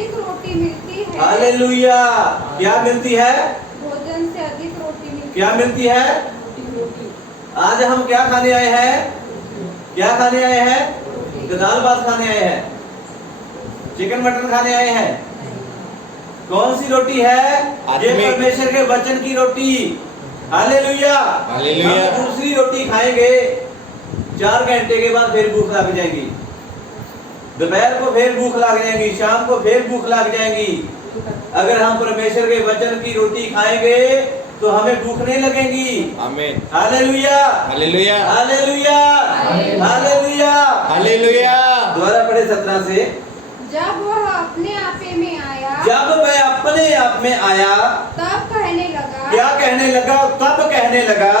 अधिक रोटी मिलती है। हालेलुया। क्या मिलती है? भोजन से अधिक रोटी मिलती क्या मिलती है? आज हम क्या खाने आए हैं? क्या खाने आए हैं? तो दाल भात खाने आए हैं, चिकन मटन खाने आए हैं। कौन सी रोटी है? ये परमेश्वर के वचन की रोटी। हालेलुया। हालेलुया। हम दूसरी रोटी खाएंगे, 4 घंटे के बाद फिर भूख लग जाएगी, दोपहर को फिर भूख लग जाएगी, शाम को फिर भूख लग जाएगी। अगर हम परमेश्वर के वचन की रोटी खाएंगे तो हमें भूख नहीं लगेगी। आमीन। Hallelujah. Hallelujah. Hallelujah. Hallelujah. Hallelujah. दोबारा पढ़े 17 से। जब वह अपने आपे में आया, जब मैं अपने आप में आया, तब कहने लगा। क्या कहने लगा? तब कहने लगा,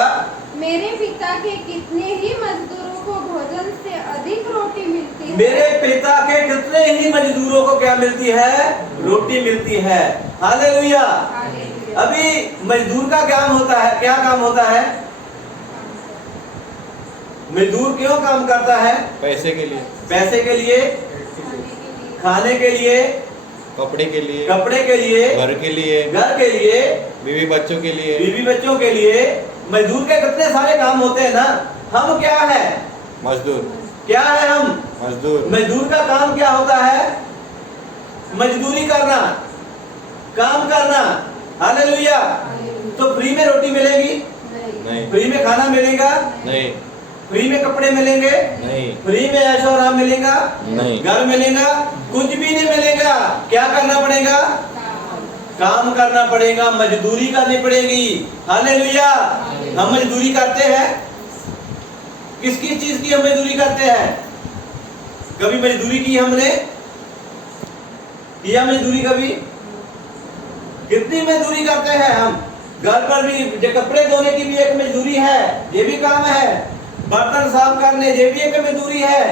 मेरे पिता के कितने ही मजदूरों को भोजन से अधिक रोटी मिलती है। मेरे पिता के कितने ही मजदूरों को क्या मिलती है? रोटी मिलती है। हालेलुया। अभी मजदूर का काम होता है, क्या काम होता है? मजदूर क्यों काम करता है? पैसे के लिए, पैसे के लिए, खाने के लिए, कपड़े के लिए, कपड़े के लिए, घर के लिए, घर के लिए, बीवी बच्चों के लिए, बीवी बच्चों के लिए। मजदूर के कितने सारे काम होते हैं ना। हम क्या है? मजदूर। क्या है हम? मजदूर। मजदूर का काम क्या होता है? मजदूरी करना, काम करना। हालेलुया। तो फ्री में रोटी मिलेगी? नहीं। फ्री में खाना मिलेगा? नहीं। फ्री में कपड़े मिलेंगे? नहीं। फ्री में ऐशो आराम मिलेगा? नहीं। घर मिलेगा? कुछ भी नहीं मिलेगा। क्या करना पड़ेगा? काम करना पड़ेगा, मजदूरी करनी पड़ेगी। हालेलुया। हम मजदूरी करते हैं? किसकी चीज की हम मजदूरी करते हैं? कभी मजदूरी की हमने? किया मजदूरी कभी? कितनी मजदूरी करते हैं हम? घर पर भी जो कपड़े धोने की भी एक मजदूरी है, ये भी काम है। बर्तन साफ करने, ये भी एक मजदूरी है।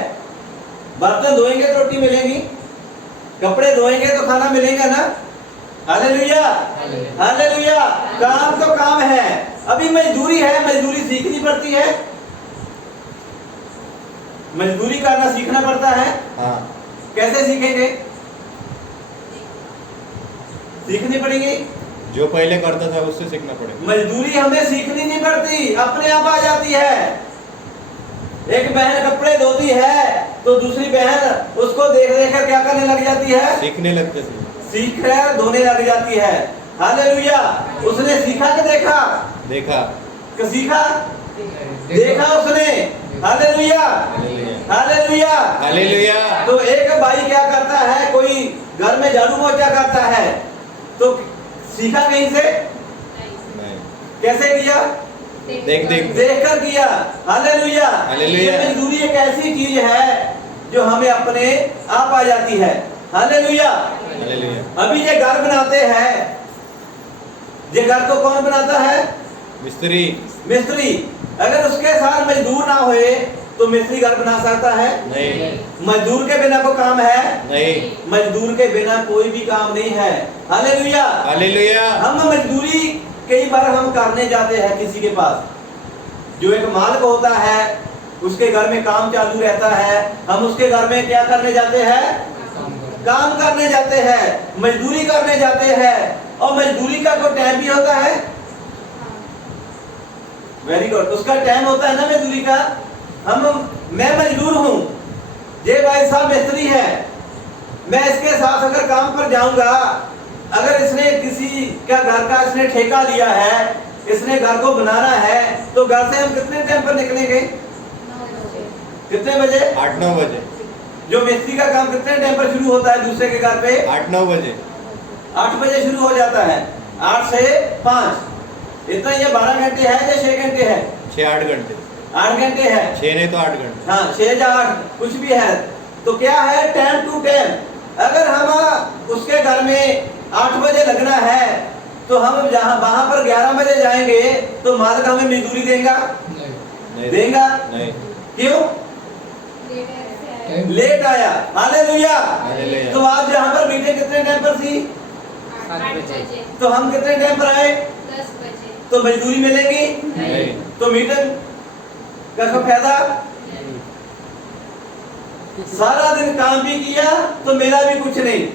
बर्तन धोएंगे तो रोटी मिलेगी, कपड़े धोएंगे तो खाना मिलेगा ना। हालेलुया। हालेलुया। काम तो काम है, अभी मजदूरी है, मजदूरी सीखनी पड़ती है। मजदूरी करना सीखना पड़ता है। हाँ। कैसे सीखेंगे? सीखनी पड़ेगी। जो पहले करता था उससे सीखना पड़ेगा। मजदूरी हमें सीखनी नहीं पड़ती, अपने आप आ जाती है। एक बहन कपड़े धोती है तो दूसरी बहन उसको देख देख कर क्या करने लग जाती है? सीखने लगते थे। सीख कर धोने लग जाती है। हालेलुया। उसने सीखा कि देखा? देखा। कि सीखा? देखा उसने। हालेलुया। हालेलुया। हालेलुया। तो एक भाई क्या करता है, कोई घर में झाड़ू पोछा करता है तो सीखा कहीं से? नहीं। कैसे किया? देख देख देख कर किया। हालेलुया। हालेलुया। ये मजदूरी एक ऐसी चीज है जो हमें अपने आप आ जाती है। हालेलुया। हालेलुया। अभी ये घर बनाते हैं, ये घर को कौन बनाता है? मिस्त्री। मिस्त्री। अगर उसके साथ मजदूर ना हुए तो मिस्त्री घर बना सकता है? नहीं। मजदूर के बिना को काम है? नहीं। मजदूर के बिना कोई भी काम नहीं है। हालेलुया। हालेलुया। हम मजदूरी कई बार हम करने जाते हैं किसी के पास, जो एक मालिक होता है, उसके घर में काम चालू रहता है, हम उसके घर में क्या करने जाते हैं? काम करने जाते हैं, मजदूरी करने जाते हैं। और मजदूरी का कोई टाइम भी होता है? Very good. उसका टाइम होता है ना मजदूरी का। मैं मजदूर हूँ, ये भाई साहब मिस्त्री है, मैं इसके साथ अगर काम पर जाऊंगा, अगर इसने किसी का घर का इसने ठेका लिया है, इसने घर को बनाना है, तो घर से हम कितने टाइम पर निकलेंगे? कितने बजे? 8-9 बजे। जो मिस्त्री का काम कितने टाइम पर शुरू होता है दूसरे के घर पे? 8-9 बजे। 8 बजे शुरू हो जाता है, 8 से 5। इतना ये 12 घंटे है या 6 घंटे है? 6-8 घंटे। 8 घंटे है। 6 नहीं तो 8 घंटे। हाँ, 6 या 8 कुछ भी है। तो क्या है? Time to time. अगर हम उसके घर में 8 बजे लगना है तो हम जहाँ वहां पर 11 बजे जाएंगे तो मालिक हमें मजदूरी देगा? नहीं देगा? नहीं। क्यों? लेट आया। हालेलुया। हालेलुया। तो आप जहाँ पर मीटिंग कितने टाइम पर थी? 8 बजे। तो हम कितने टाइम पर आए? 10 बजे। तो मजदूरी मिलेगी? नहीं। तो मीटिंग का कोई फायदा? सारा दिन काम भी किया तो मेरा भी कुछ नहीं।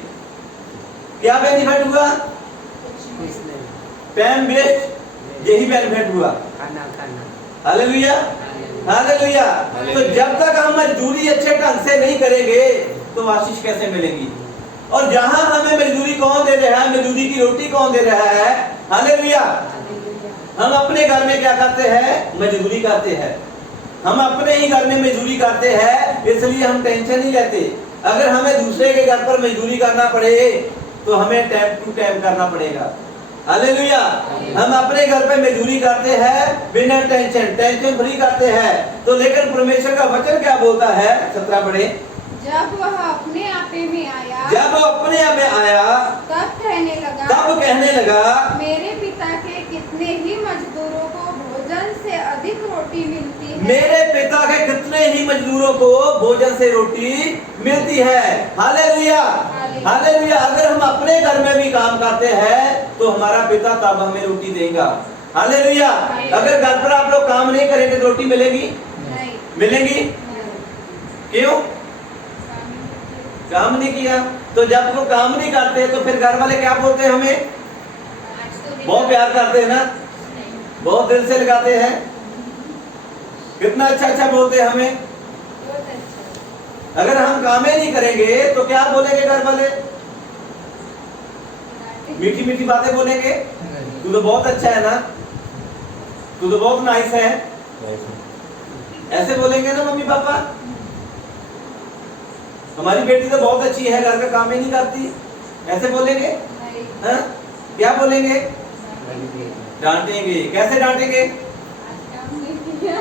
क्या बेनिफिट हुआ? टाइम वेस्ट, यही बेनिफिट हुआ। Hallelujah, hallelujah. तो जब तक हम मजदूरी अच्छे ढंग से नहीं करेंगे तो आशीष कैसे मिलेगी? और जहां हमें मजदूरी कौन दे रहा है, मजदूरी की रोटी कौन दे रहा है? हालेलुया। हम अपने घर में क्या करते हैं? मजदूरी करते हैं। हम अपने ही घर में मजदूरी करते हैं, इसलिए हम टेंशन नहीं लेते। अगर हमें दूसरे के घर पर मजदूरी करना पड़े तो हमें टाइम टू टाइम करना पड़ेगा। हालेलुया। हम अपने घर पे मजदूरी करते हैं बिना टेंशन, टेंशन फ्री करते हैं। तो लेकिन परमेश्वर का वचन क्या बोलता है? 17 पढ़े। जब वह अपने आपे में आया, जब वो अपने आप में आया तब कहने लगा, तब कहने लगा, मेरे पिता के कितने ही मजदूरों को भोजन से अधिक रोटी मिलती है। मेरे पिता के कितने ही मजदूरों को भोजन से रोटी मिलती है। Hallelujah, hallelujah. अगर हम अपने घर में भी काम करते हैं तो हमारा पिता तब हमें रोटी देगा। हालेलुया। अगर घर पर आप लोग काम नहीं करेंगे तो रोटी मिलेगी? नहीं, मिलेगी? क्यों? काम नहीं किया। तो जब वो काम नहीं करते तो फिर घर वाले क्या बोलते हैं हमें? बहुत प्यार करते हैं ना, बहुत दिल से लगाते हैं, कितना अच्छा अच्छा बोलते हैं हमें। बहुत अच्छा। अगर हम काम ही नहीं करेंगे तो क्या बोलेंगे घर वाले? मीठी मीठी बातें बोलेंगे, तू तो बहुत अच्छा है ना, तू तो बहुत नाइस है, ऐसे बोलेंगे ना मम्मी पापा। हमारी बेटी तो बहुत अच्छी है, घर का काम ही नहीं करती, ऐसे बोलेंगे? नहीं, हाँ? क्या बोलेंगे? डांटेंगे। कैसे डांटेंगे?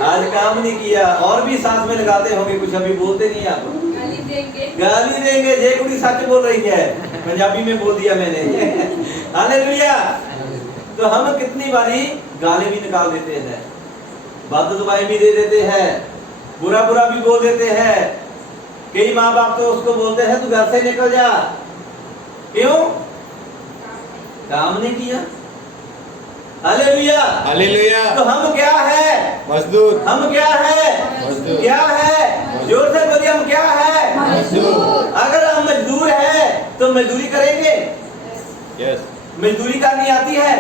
आज काम नहीं किया। और भी साथ में लगाते होंगे कुछ, अभी बोलते नहीं आप। गाली देंगे। गाली देंगे। जे कुड़ी सच बोल रही है, पंजाबी में बोल दिया मैंने। हालेलुया। तो हम कितनी बारी गाली भी निकाल देते हैं, बददुआएं भी दे देते हैं, बुरा बुरा भी बोल देते हैं। कई माँ बाप तो उसको बोलते हैं तू घर से निकल जा। क्यों? काम नहीं किया। Hallelujah, hallelujah. तो हम क्या है? मजदूर। हम क्या है? मजदूर। क्या है? जोर से बोलिए, हम क्या है? मजदूर। अगर हम मजदूर हैं तो मजदूरी करेंगे। यस। मजदूरी करनी आती है?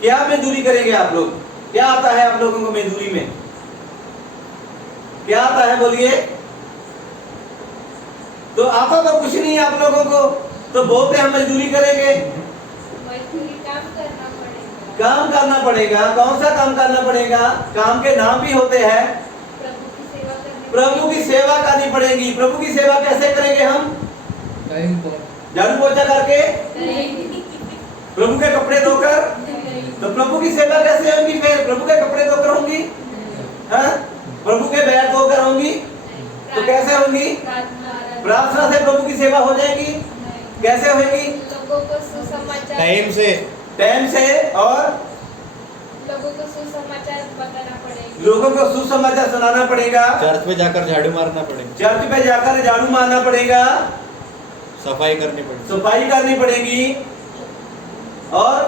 क्या मजदूरी करेंगे आप लोग? क्या आता है आप लोगों को मजदूरी में? क्या आता है बोलिए? तो आता तो कुछ नहीं आप लोगों को, तो बोलते हम मजदूरी करेंगे। मजदूरी काम करना पड़ेगा। काम करना पड़ेगा। कौन सा काम करना पड़ेगा? काम के नाम भी होते हैं। प्रभु की सेवा करनी प्रभु की सेवा करनी पड़ेगी। प्रभु की सेवा कैसे करेंगे हम? झाड़ू पोछा करके, नहीं, प्रभु के कपड़े धोकर। तो प्रभु की सेवा कैसे होगी? फिर प्रभु के कपड़े धोकर होंगी? हाँ? प्रभु के बैग धोकर होंगी? तो कैसे होंगी? प्रार्थना से प्रभु की सेवा हो जाएगी। कैसे होगी? लोगों को सुसमाचार, टाइम से और लोगों को सुसमाचार बताना पड़ेगा। लोगों को सुसमाचार सुनाना पड़ेगा। चर्च पे जाकर झाड़ू मारना पड़ेगा। चर्च पे जाकर झाड़ू मारना पड़ेगा। सफाई करनी पड़ेगी। सफाई करनी पड़ेगी। और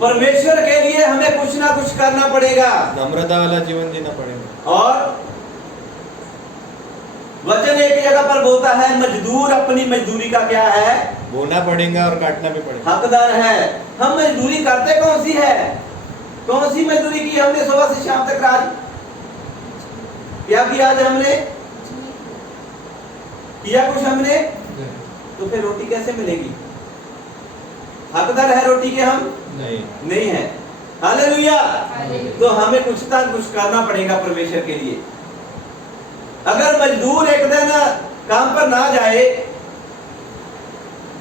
परमेश्वर के लिए हमें कुछ ना कुछ करना पड़ेगा। नम्रता वाला जीवन जीना पड़ेगा। और वचन एक जगह पर बोलता है मजदूर अपनी मजदूरी का क्या है? बोना पड़ेगा और काटना भी पड़ेगा। हकदार है। हम मजदूरी करते कौन सी है? कौन सी मजदूरी की हमने सुबह से शाम तक? आज क्या किया? आज हमने किया कुछ हमने? तो फिर रोटी कैसे मिलेगी? हकदार है रोटी के हम? नहीं है। हालेलुया। तो हमें कुछ ना कुछ करना पड़ेगा परमेश्वर के लिए। अगर मजदूर एक दिन काम पर ना जाए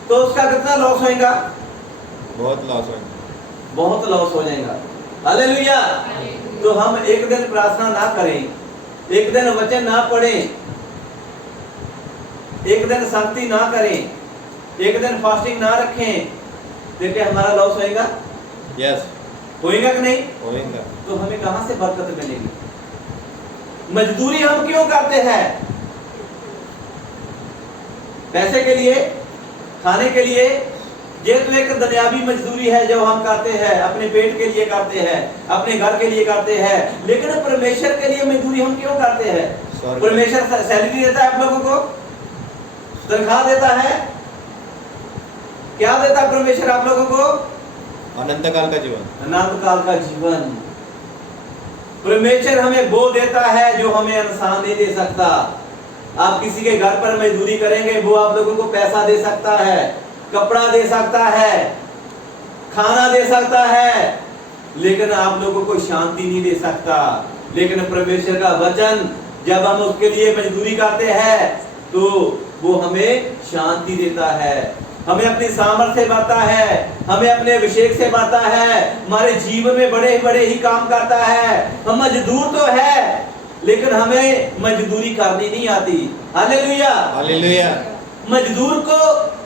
तो उसका कितना लॉस होगा? बहुत लॉस होगा। बहुत लॉस हो जाएगा। हालेलुया। तो हम एक दिन प्रार्थना ना करें, एक दिन वचन ना पढ़ें, एक दिन शांति ना करें, एक दिन फास्टिंग ना रखें, तो क्या हमारा लॉस होएगा? यस, होएगा कि नहीं? होएगा। तो हमें कहां से बरकत मिलेगी? मजदूरी हम क्यों करते हैं? पैसे के लिए, खाने के लिए। ये तो एक दुनियावी मजदूरी है जो हम करते हैं, अपने पेट के लिए करते हैं, अपने घर के लिए करते हैं। लेकिन परमेश्वर के लिए मजदूरी हम क्यों करते हैं? परमेश्वर सैलरी देता है आप लोगों को? तनख्वाह देता है? क्या देता है परमेश्वर आप लोगों को? अनंत काल का जीवन, अनंत काल का जीवन। परमेश्वर हमें वो देता है जो हमें इंसान नहीं दे सकता। आप किसी के घर पर मजदूरी करेंगे, वो आप लोगों को पैसा दे सकता है, कपड़ा दे सकता है, खाना दे सकता है, लेकिन आप लोगों को शांति नहीं दे सकता। लेकिन परमेश्वर का वचन जब हम उसके लिए मजदूरी करते हैं तो वो हमें शांति देता है, हमें अपनी सामर्थ्य से बढ़ता है, हमें अपने अभिषेक से बढ़ता है, हमारे जीवन में बड़े बड़े ही काम करता है। हम मजदूर तो है लेकिन हमें मजदूरी करनी नहीं आती। Hallelujah, hallelujah. मजदूर को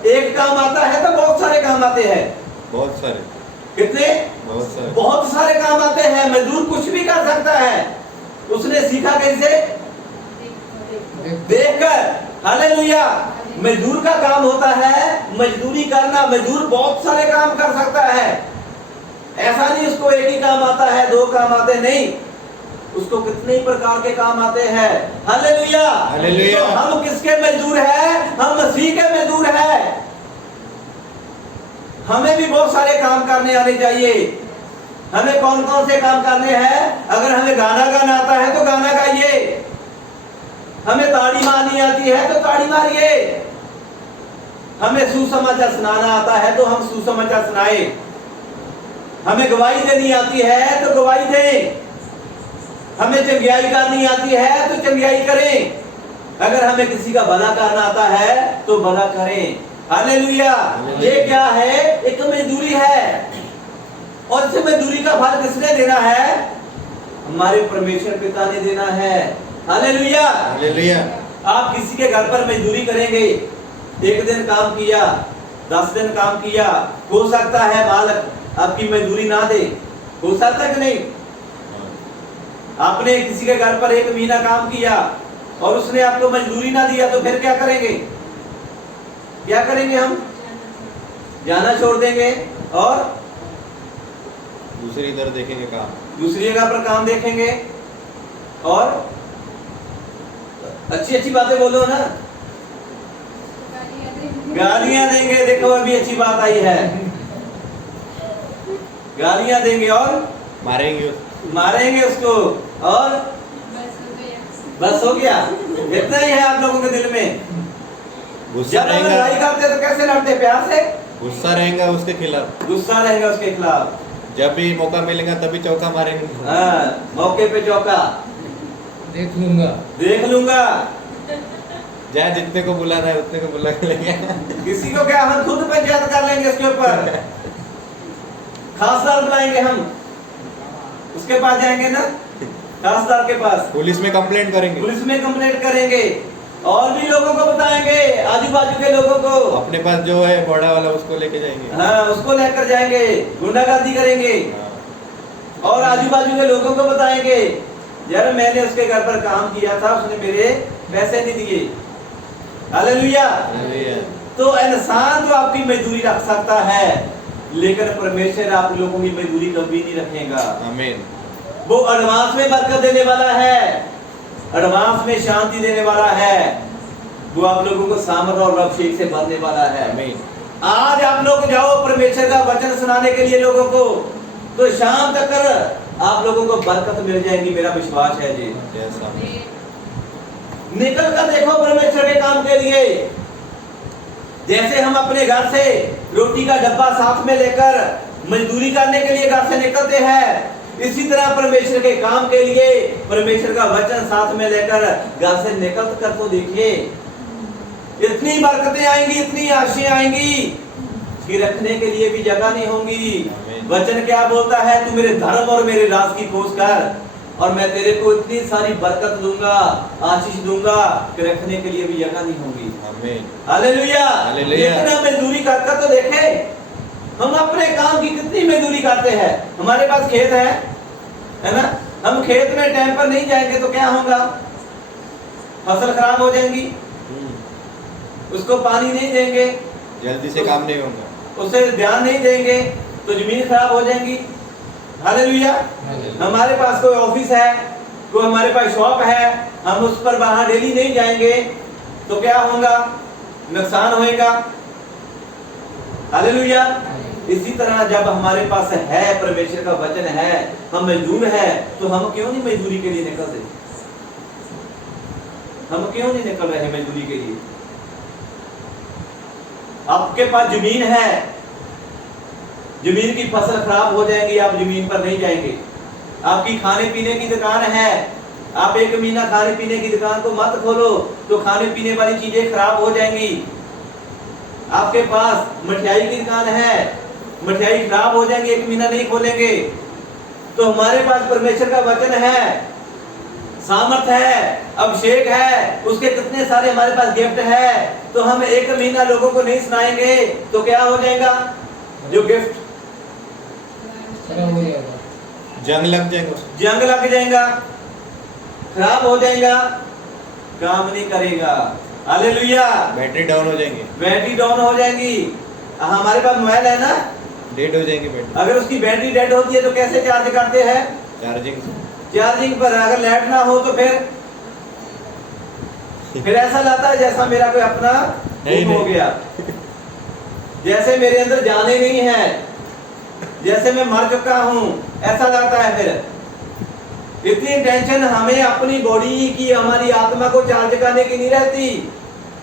एक काम आता है तो बहुत सारे काम आते हैं। बहुत सारे, कितने? बहुत सारे काम आते हैं। मजदूर कुछ भी कर सकता है। उसने सीखा कैसे? देखकर। हालेलुया। मजदूर का काम होता है मजदूरी करना। मजदूर बहुत सारे काम कर सकता है। ऐसा नहीं उसको एक ही काम आता है, दो काम आते नहीं, उसको कितने प्रकार के काम आते हैं। Hallelujah, hallelujah. तो हम किसके मजदूर हैं? हम मसीह के मजदूर हैं। हमें भी बहुत सारे काम करने आने चाहिए। हमें कौन कौन से काम करने हैं? अगर हमें गाना गाना आता है तो गाना गाइए, हमें ताड़ी मारनी आती है तो ताड़ी मारिए, हमें सुसमाचार सुनाना आता है तो हम सुसमाचार सुनाए, हमें गवाही देनी आती है तो गवाही दें, हमें चंगियाई करनी आती है तो चंगियाई करें, अगर हमें किसी का भला करना आता है तो भला करें। हालेलुया। ये क्या है? एक मजदूरी है। और इस मजदूरी का फल किसने देना है? हमारे परमेश्वर पिता ने देना है। Hallelujah, hallelujah. आप किसी के घर पर मजदूरी करेंगे, एक दिन काम किया, 10 दिन काम किया, हो सकता है मालिक आपकी मजदूरी ना दे, हो सकता है कि नहीं? आपने किसी के घर पर 1 महीना काम किया और उसने आपको मजदूरी ना दिया तो फिर क्या करेंगे? क्या करेंगे? हम जाना छोड़ देंगे और दूसरी इधर देखेंगे काम, दूसरी जगह पर काम देखेंगे और अच्छी अच्छी बातें बोलो ना, गालियां देंगे। देखो अभी अच्छी बात आई है, गालियां देंगे और मारेंगे उसको और बस हो गया। इतना ही है आप लोगों के दिल में। जब हम लड़ाई करते तो कैसे लड़ते? प्यार से। गुस्सा रहेगा उसके खिलाफ, गुस्सा रहेगा उसके खिलाफ। जब भी मौका मिलेगा तभी चौका मारेंगे। हाँ, मौके पे चौका देख लूंगा। जहाँ जितने को बुलाना है उतने को बुला लेंगे। किसी को क्या, हम खुद पंचायत कर लेंगे इसके ऊपर। खासदार बुलाएंगे हम, उसके पास जाएंगे ना, खासदार के पास, पुलिस में कंप्लेंट करेंगे, पुलिस में कंप्लेंट करेंगे और भी लोगों को बताएंगे, आजू बाजू के लोगों को। अपने पास जो है बड़ा वाला उसको लेके जाएंगे। हाँ, उसको लेकर जाएंगे, गुंडागर्दी करेंगे और आजू बाजू के लोगों को बताएंगे, यार मैंने उसके घर पर काम किया था, उसने मेरे पैसे नहीं दिए। हालेलुया। तो इंसान तो आपकी मजदूरी रख सकता है, लेकिन परमेश्वर आप लोगों की मजदूरी कभी नहीं रखेगा। आमीन। वो एडवांस में बरकत देने वाला है, एडवांस में शांति देने वाला है, वो आप लोगों को सामर्थ और अभिषेक से भरने वाला है। आमीन। आज आप लोग जाओ परमेश्वर का वचन सुनाने के लिए लोगों को, तो शाम तक आप लोगों को बरकत मिल जाएगी, मेरा विश्वास है जी। निकल कर देखो परमेश्वर के काम के लिए। जैसे हम अपने घर से रोटी का डब्बा साथ में लेकर मजदूरी करने के लिए घर से निकलते हैं, इसी तरह परमेश्वर के काम के लिए परमेश्वर का वचन साथ में लेकर घर से निकल कर तो देखिए, इतनी बरकतें आएंगी, इतनी आशीष आएंगी कि रखने के लिए भी जगह नहीं होगी। वचन क्या बोलता है? तू मेरे धर्म और मेरे राज की खोज कर और मैं तेरे को इतनी सारी बरकत दूंगा, आशीष दूंगा कि रखने के लिए भी जगह नहीं होगी। आमीन। हालेलुया। हालेलुया। इतना मजदूरी करके तो देखे, हम अपने काम की कितनी मजदूरी करते हैं। हमारे पास खेत है ना, हम खेत में टाइम पर नहीं जाएंगे तो क्या होगा? फसल खराब हो जाएंगी, उसको पानी नहीं देंगे, जल्दी से काम नहीं होगा, उसे ध्यान नहीं देंगे तो जमीन खराब हो जाएंगी। हालेलुया। हमारे पास कोई ऑफिस है, कोई हमारे पास शॉप है, हम उस पर बाहर डेली नहीं जाएंगे तो क्या होगा? नुकसान होएगा। हालेलुया। इसी तरह जब हमारे पास है परमेश्वर का वचन है, हम मजदूर है, तो हम क्यों नहीं मजदूरी के लिए निकल रहे? हम क्यों नहीं निकल रहे मजदूरी के लिए? आपके पास जमीन है, जमीन की फसल खराब हो जाएगी, आप जमीन पर नहीं जाएंगे। आपकी खाने पीने की दुकान है, आप 1 महीना खाने पीने की दुकान को मत खोलो, तो खाने पीने वाली चीजें खराब हो जाएंगी। आपके पास मिठाई की दुकान है, मिठाई खराब हो जाएंगी, 1 महीना नहीं खोलेंगे। तो हमारे पास परमेश्वर का वचन है, सामर्थ है, अभिषेक है, उसके कितने सारे हमारे पास गिफ्ट है, तो हम 1 महीना लोगों को नहीं सुनाएंगे तो क्या हो जाएगा? जो गिफ्ट खराब हो जाएगा, जंग लग जाएगा, जंग लग जाएगा, खराब हो जाएगा, काम नहीं करेगा। हालेलुया। बैटरी डाउन हो जाएंगे, बैटरी डाउन हो जाएगी। हमारे पास मोबाइल है ना, डेड हो जाएंगे बैटरी, अगर उसकी बैटरी डेड होती है तो कैसे चार्ज करते हैं? चार्जिंग चार्जिंग पर। अगर लाइट ना हो तो फिर ऐसा लगता है जैसा मेरा कोई अपना नहीं, गुम हो नहीं। गया, जैसे मेरे अंदर जाने नहीं है, जैसे मैं मर चुका हूं, ऐसा लगता है। फिर इतनी टेंशन हमें अपनी बॉडी की, हमारी आत्मा को चार्ज करने की नहीं रहती,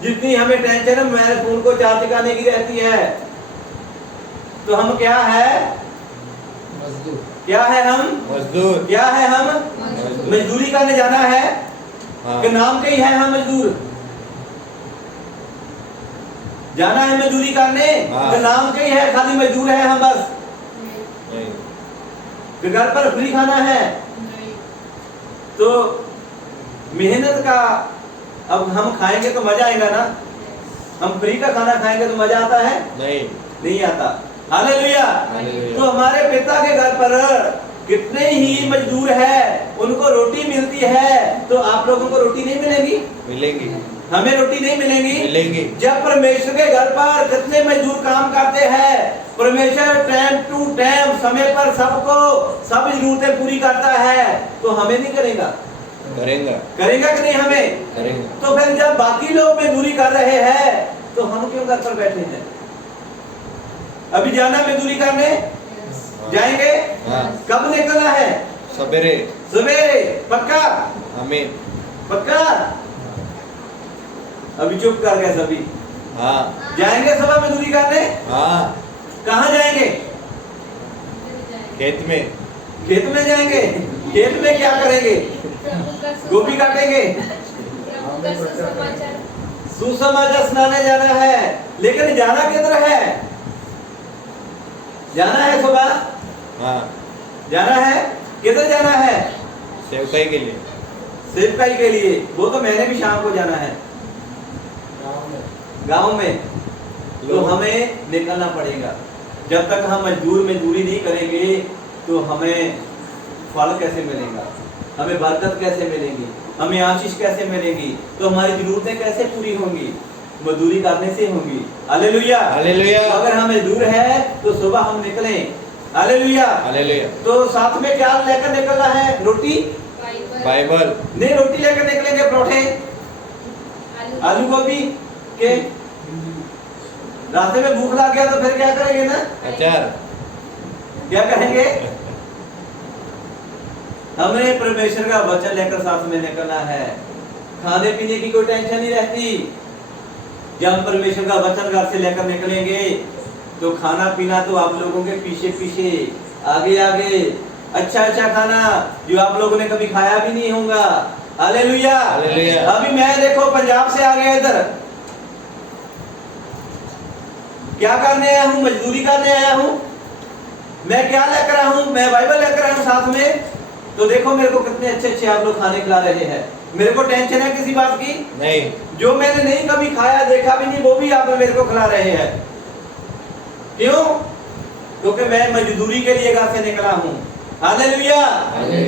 जितनी हमें टेंशन मेरे फोन को चार्ज करने की रहती है। तो हम क्या है? मजदूर। क्या है हम? मजदूर। क्या है हम? मजदूरी करने जाना है हाँ। कि नाम के ही है हम मजदूर? जाना है मजदूरी करने हाँ। कि नाम के ही है, खाली मजदूर है हम बस? नहीं। कि घर पर फ्री खाना है? तो मेहनत का अब हम खाएंगे तो मजा आएगा ना? हम फ्री का खाना खाएंगे तो मजा आता है? नहीं, नहीं आता। हालेलुया। हालेलुया। तो हमारे पिता के घर पर कितने ही मजदूर है, उनको रोटी मिलती है, तो आप लोगों को रोटी नहीं मिलेगी? मिलेंगी, हमें रोटी नहीं मिलेगी? मिलेंगी। जब परमेश्वर के घर पर कितने मजदूर काम करते हैं, परमेश्वर टाइम टू टाइम समय पर सबको सब जरूरतें पूरी करता है, तो हमें नहीं करेगा? करेंगे, करेगा कि नहीं हमें? करेंगे। तो फिर जब बाकी लोग मजदूरी कर रहे हैं तो हम क्यों घर पर बैठे हैं? अभी जाना मजदूरी करने? जाएंगे? हाँ। कब निकलना है? सवेरे। सवेरे। पक्का? आमीन। पक्का? अभी चुप कर गए सभी। हाँ। जाएंगे सुबह मजदूरी करने? हाँ। कहाँ जाएंगे? खेत में। खेत में जाएंगे। खेत में क्या करेंगे? गोभी काटेंगे? सुसमाचार सुनाने जाना है। लेकिन जाना किधर है? जाना है सुबह? हाँ। जाना है? किधर जाना है? सेवकाई के लिए। सेवकाई के लिए। वो तो मैंने भी शाम को जाना है गांव में। तो हमें निकलना पड़ेगा। जब तक हम मजदूरी नहीं करेंगे तो हमें फल कैसे मिलेगा? हमें बरकत कैसे मिलेगी? हमें आशीष कैसे मिलेगी? तो हमारी जरूरतें कैसे पूरी होंगी? मजदूरी करने से होंगी। हालेलुया। हालेलुया। तो अगर हम मजदूर है तो सुबह हम निकलें। हालेलुया। हालेलुया। तो साथ में क्या लेकर निकलना है? रोटी? बाइबल। नहीं, रोटी लेकर निकलेंगे। परोठे, आलू गोभी के। रास्ते में भूख लग गया तो फिर क्या करेंगे ना? अचार। क्या करेंगे? हमें परमेश्वर का वचन लेकर साथ में निकलना है। खाने पीने की कोई टेंशन नहीं रहती। जब हम परमेश्वर का वचन घर से लेकर निकलेंगे तो खाना पीना तो आप लोगों के पीछे पीछे, आगे आगे, अच्छा अच्छा खाना जो आप लोगों ने कभी खाया भी नहीं होगा। हालेलुया। हालेलुया। अभी मैं देखो पंजाब से आ गया इधर, क्या करने आया हूँ? मजदूरी करने आया हूँ। मैं क्या लेकर आया हूँ? मैं बाइबल लेकर आया हूँ साथ में। तो देखो मेरे को कितने अच्छे अच्छे आप लोग खाने खिला रहे हैं। मेरे को टेंशन है किसी बात की? नहीं। जो मैंने नहीं कभी खाया, देखा भी नहीं, वो भी आप मेरे को खिला रहे हैं। क्यों? क्योंकि मैं मजदूरी के लिए घर से निकला हूँ। हालेलुया।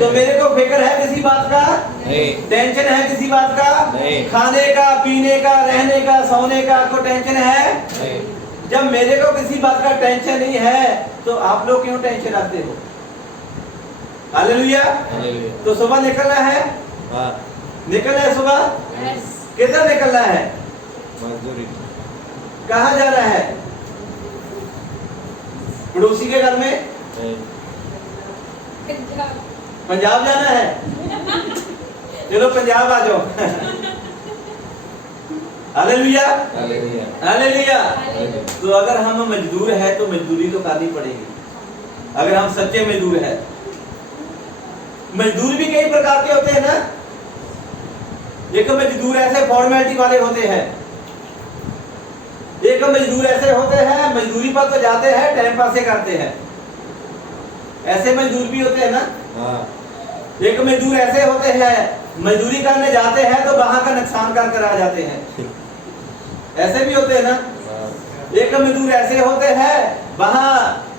तो मेरे को फिक्र है किसी बात का? नहीं। टेंशन है किसी बात का? नहीं। खाने का, पीने का, रहने का, सोने का आपको टेंशन है? नहीं। जब मेरे को किसी बात का टेंशन नहीं है तो आप लोग क्यों टेंशन रखते हो? हालेलुया। हालेलुया। तो सुबह निकलना है? हाँ। निकलना है सुबह? किधर निकलना है? मजदूरी। कहाँ जाना है? पड़ोसी के घर में? पंजाब जाना है? चलो पंजाब आ जाओ। Hallelujah, hallelujah. हालेलुया। तो अगर हम मजदूर है तो मजदूरी तो करनी पड़ेगी। अगर हम सच्चे मजदूर है, मजदूर भी कई प्रकार के होते हैं ना। एक मजदूर ऐसे फॉर्मेलिटी वाले होते हैं, एक मजदूर ऐसे होते हैं मजदूरी पर तो जाते हैं, टाइम पास करते हैं, ऐसे मजदूर भी होते हैं ना। हाँ। एक मजदूर ऐसे होते हैं मजदूरी करने जाते हैं तो वहां का नुकसान कर आ जाते हैं, ऐसे भी होते हैं ना। एक मजदूर ऐसे होते हैं वहां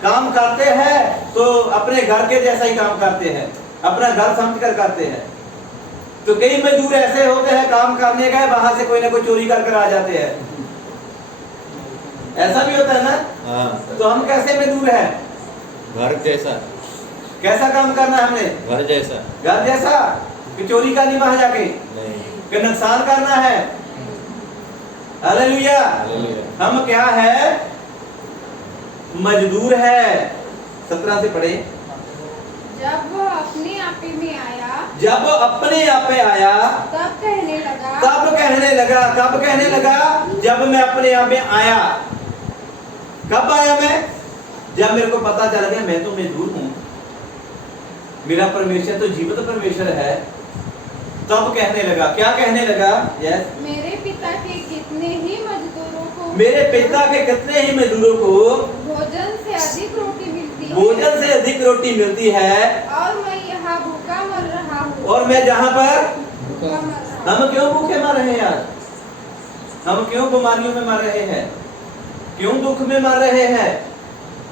काम करते हैं तो अपने घर के जैसा ही काम करते हैं, अपना घर समझ कर करते हैं। तो कई मजदूर ऐसे होते हैं काम करने गए वहां से कोई ना कोई चोरी कर आ जाते हैं, ऐसा भी होता है ना। हाँ। तो हम कैसे मजदूर हैं? घर जैसा। कैसा काम करना है हमने? घर जैसा। घर जैसा कि चोरी करनी वहां जाके, नहीं। कि नुकसान करना है। हालेलुया। हालेलुया। हम क्या है? मजदूर है। 17 से पढ़े। जब वो अपने आपे में आया, जब अपने आप पे आया तब कहने लगा, तब कहने लगा। कब कहने लगा? जब मैं अपने आप में आया। कब आया मैं? जब मेरे को पता चल गया मैं तो मजदूर हूं, मेरा परमेश्वर तो जीवित परमेश्वर है, तब कहने लगा। क्या कहने लगा? यस, मेरे पिता के कितने ही मजदूरों को, मेरे पिता के कितने ही मजदूरों को भोजन से अधिक रोटी मिलती है, भोजन से अधिक रोटी मिलती है, और मैं यहाँ भूखा मर रहा हूँ। और मैं जहां पर। भूखा मर रहा हूँ। हम क्यों भूखे मर रहे हैं यार? हम क्यों बीमारियों में मर रहे हैं? क्यों दुख में मर रहे हैं?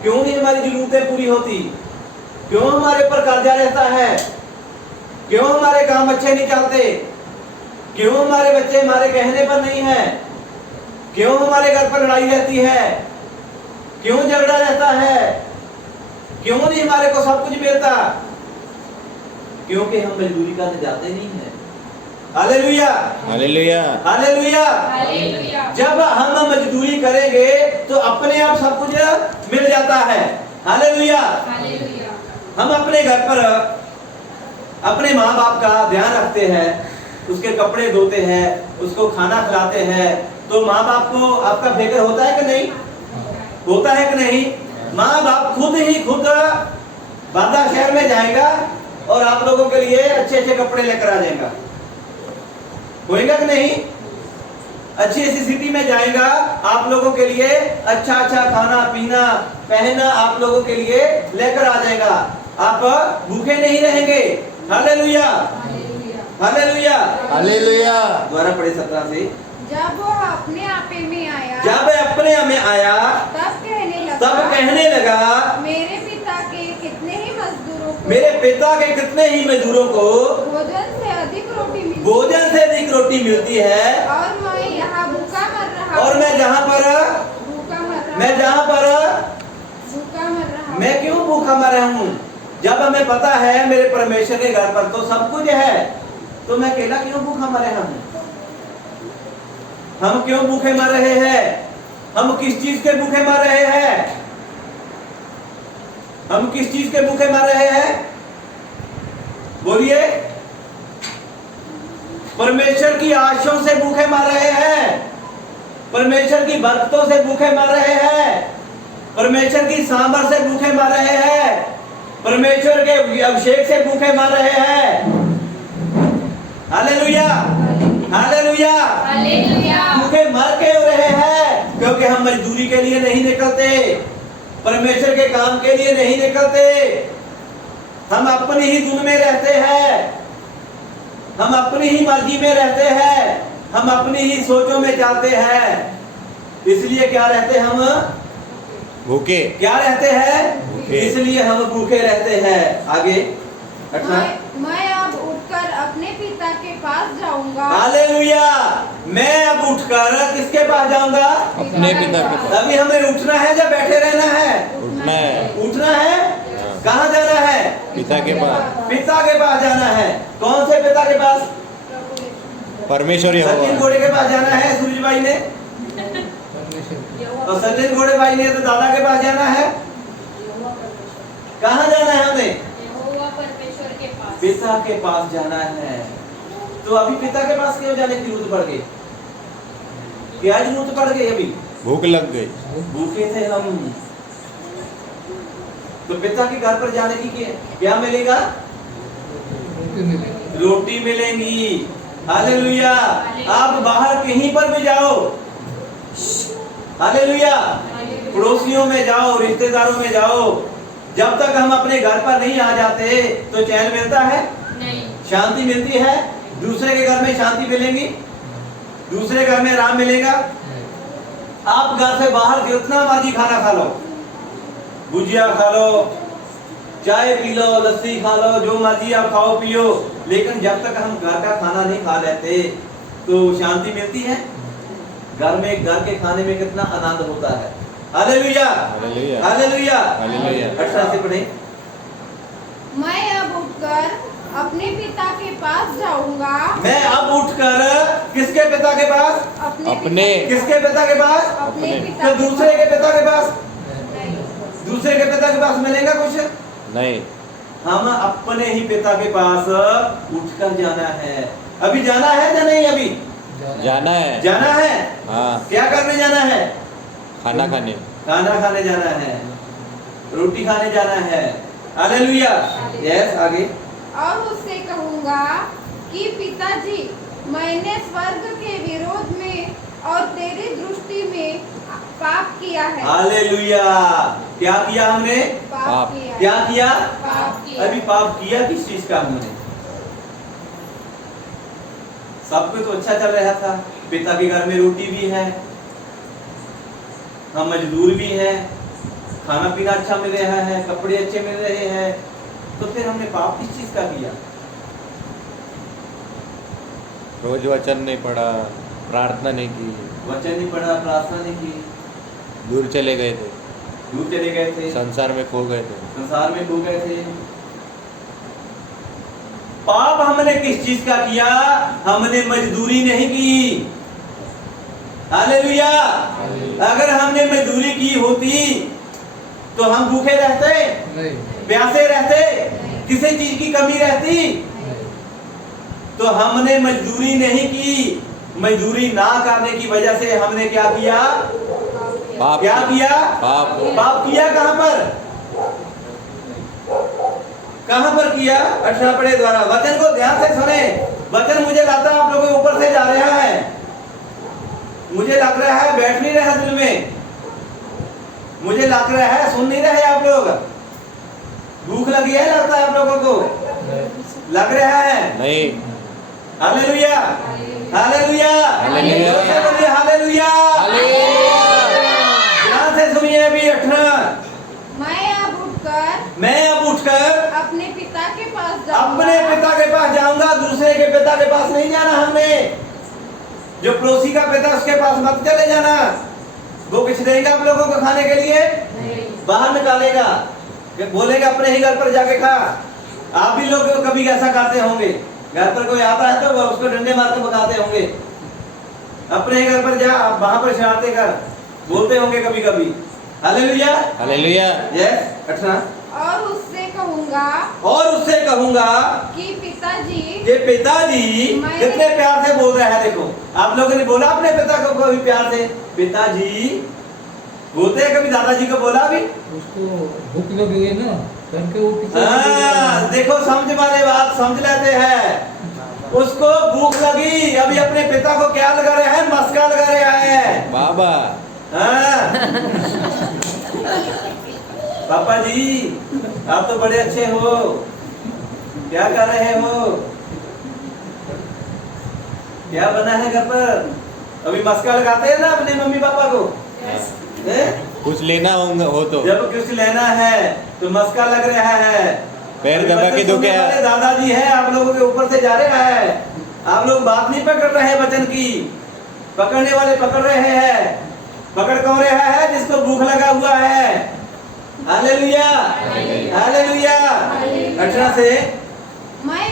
क्यों नहीं हमारी जरूरतें पूरी होती? क्यों हमारे ऊपर कर्जा रहता है? क्यों हमारे काम अच्छे नहीं चलते? क्यों हमारे बच्चे हमारे कहने पर नहीं है? क्यों हमारे घर पर लड़ाई रहती है? क्यों झगड़ा रहता है? क्यों नहीं हमारे को सब कुछ मिलता? क्योंकि हम मजदूरी करने जाते नहीं हैं। Hallelujah, hallelujah. हालेलुया। हालेलुया। जब हम मजदूरी करेंगे तो अपने आप सब कुछ मिल जाता है। हालेलुया। हालेलुया। हम अपने घर पर अपने माँ बाप का ध्यान रखते हैं, उसके कपड़े धोते हैं, उसको खाना खिलाते हैं, तो माँ बाप को आपका फिक्र होता है कि नहीं? होता है कि नहीं? माँ बाप खुद बांदा शहर में जाएगा और आप लोगों के लिए अच्छे अच्छे कपड़े लेकर आ जाएगा, होएगा कि नहीं? अच्छी ऐसी सिटी में जाएगा, आप लोगों के लिए अच्छा अच्छा खाना पीना पहना आप लोगों के लिए लेकर आ जाएगा। आप भूखे नहीं रहेंगे। Hallelujah, hallelujah, hallelujah. दोबारा पढ़े 17 से। जब वो अपने आपे में आया, जब अपने में आया तब कहने लगा, मेरे पिता के कितने ही मजदूरों को, मेरे पिता के कितने ही मजदूरों को भोजन से अधिक रोटी मिलती, भोजन से अधिक रोटी मिलती है, और मैं यहाँ भूखा मर रहा और मैं जहाँ पर भूखा मर रहा मैं जहाँ पर भूखा मर रहा मैं क्यों भूखा मरा हूँ? जब हमें पता है मेरे परमेश्वर के घर पर तो सब कुछ है, तो मैं अकेला क्यों भूखा मरे हूँ? हम क्यों भूखे मर रहे हैं? हम किस चीज के भूखे मर रहे हैं? हम किस चीज के भूखे मर रहे हैं? बोलिए। परमेश्वर की आशीषों से भूखे मर रहे हैं, परमेश्वर की बरकतों से भूखे मर रहे हैं, परमेश्वर की सांबर से भूखे मर रहे हैं, परमेश्वर के अभिषेक से भूखे मर रहे हैं। Hallelujah, hallelujah. हालेलुया। भूखे मर के हो रहे हैं क्योंकि हम मजदूरी के लिए नहीं निकलते, परमेश्वर के काम के लिए नहीं निकलते, हम अपनी ही धुन में रहते हैं, हम अपनी ही मर्जी में रहते हैं, हम अपनी ही सोचों में चलते हैं। इसलिए क्या रहते हम? भूखे। क्या रहते हैं? भूखे। इसलिए हम भूखे रहते हैं। आगे 18। मैं अब उठकर अपने पिता के पास जाऊंगा। हालेलुया। मैं अब उठकर किसके पास जाऊंगा? अपने पिता के पास। अभी हमें उठना है या बैठे रहना है? उठना है। उठना है। कहाँ जाना है? पिता के पास। पिता के पास जाना है। कौन से पिता के पास? परमेश्वर सचिन यहोवा। घोड़े के पास जाना है। सूरज भाई ने परमेश्वर और सचिन घोड़े भाई ने तो दादा के पास जाना है। कहाँ जाना है हमें? यहोवा परमेश्वर के पास। पिता के पास जाना है। तो अभी पिता के पास क्यों जाने की जरूरत पड़ गई? क्या जरूरत पड़ गई? अभी भूख लग गई। भूखे थे हम, तो पिता के घर पर जाने की क्या मिलेगा? रोटी मिलेगी। रोटी मिलेंगी। हालेलुया। आप बाहर कहीं पर भी जाओ, हालेलुया, पड़ोसियों में जाओ, रिश्तेदारों में जाओ, जब तक हम अपने घर पर नहीं आ जाते तो चैन मिलता है? नहीं। शांति मिलती है? दूसरे के घर में शांति मिलेगी? दूसरे घर में आराम मिलेगा? आप घर से बाहर जितना मर्जी खाना खा लो, भुजिया खा लो, चाय पी लो, लस्सी खा लो, जो मर्जी आप खाओ पियो, लेकिन जब तक हम घर का खाना नहीं खा लेते तो शांति मिलती है? घर में, घर के खाने में कितना आनंद होता है। Hallelujah, hallelujah, hallelujah. हालेलुया। 18 से पढ़े। मैं अब उठकर अपने पिता के पास जाऊंगा। मैं अब उठकर किसके पिता के पास? अपने। किसके पिता के पास? अपने अपने। पिता तो दूसरे के पिता के पास? नहीं। दूसरे के पिता के पास मिलेगा कुछ? नहीं। हम अपने ही पिता के पास उठकर जाना है। अभी जाना है या नहीं? अभी जाना है। जाना है। हाँ, क्या करने जाना है? खाना खाने। खाना खाने जाना है, रोटी खाने जाना है। हालेलुया। यस, आगे। और उससे कहूंगा कि पिताजी, मैंने स्वर्ग के विरोध में और तेरी दृष्टि में पाप किया है। हालेलुया। क्या किया हमने? पाप। किया। क्या किया? पाप किया। अभी पाप किया किस चीज का हमने? सब कुछ तो अच्छा चल रहा था, पिता के घर में रोटी भी है, हम मजदूर भी हैं, खाना पीना अच्छा मिल रहा है, कपड़े अच्छे मिल रहे हैं, तो फिर हमने पाप किस चीज का किया? रोज वचन नहीं पढ़ा, प्रार्थना नहीं की, वचन नहीं पढ़ा, प्रार्थना नहीं की, दूर चले गए थे, दूर चले गए थे, संसार में खो गए थे। संसार में खो गए थे। पाप हमने किस चीज का किया? हमने मजदूरी नहीं की। हालेलुया। अगर हमने मजदूरी की होती तो हम भूखे रहते, नहीं। प्यासे रहते, किसी चीज की कमी रहती? तो हमने मजदूरी नहीं की। मजदूरी ना करने की वजह से हमने क्या किया? पाप क्या किया? पाप। पाप किया। कहां पर? कहां पर किया? 18 पढ़े द्वारा। वचन को ध्यान से सुने। वचन मुझे लगता है आप लोगों के ऊपर से जा रहा है, मुझे लग रहा है बैठ नहीं रहा दिल में, मुझे लग रहा है सुन नहीं रहे आप लोग। भूख लगी है लगता है आप लोगों को, लग रहा है? नहीं। Hallelujah, hallelujah, hallelujah. हालेलुया। ध्यान से सुनिए। अभी 18। मैं अब उठकर अपने पिता के पास जाऊंगा। अपने पिता के पास जाऊंगा। दूसरे के पिता के पास नहीं जाना हमने। जो पड़ोसी का पिता उसके पास मत चले जाना, वो कुछ देगा आप लोगों को खाने के लिए? बाहर निकालेगा, बोलेगा अपने ही घर पर जाके खा। आप भी लोग कभी ऐसा करते होंगे, घर पर कोई आता है तो वो उसको डंडे मार के भगाते होंगे। अपने घर पर जा, वहां पर शरारते कर, बोलते होंगे कभी कभी। Hallelujah, hallelujah. यस। 18। और उससे कहूंगा और उससे कहूंगा कि पिताजी, ये पिताजी कितने प्यार से बोल रहा है। देखो, आप लोगों ने बोला अपने पिता को कभी प्यार से? पिताजी बोलते हैं, कभी दादाजी को बोला? अभी उसको भूख लगी है ना, करके वो पिता हाँ, देखो समझ वाले बात समझ लेते हैं। उसको भूख लगी, अभी अपने पिता को क्या लगा रहा है? मस्का लगा रहा है। बाबा। हाँ। पापा जी, आप तो बड़े अच्छे हो, क्या कर रहे हो? क्या बना है घर पर? अभी मस्का लगाते हैं ना अपने मम्मी पापा को। कुछ लेना होगा हो तो जब कुछ लेना है तो मस्का लग रहा है। पैर दबा के दो क्या? दादाजी है, आप लोगों के ऊपर से जा रहा है। आप लोग बात नहीं पकड़ रहे वचन की, पकड़ने वाले पकड़ रहे हैं। पकड़ कौन रहा है? जिसको भूख लगा हुआ है। Hallelujah, hallelujah. 18 से मैं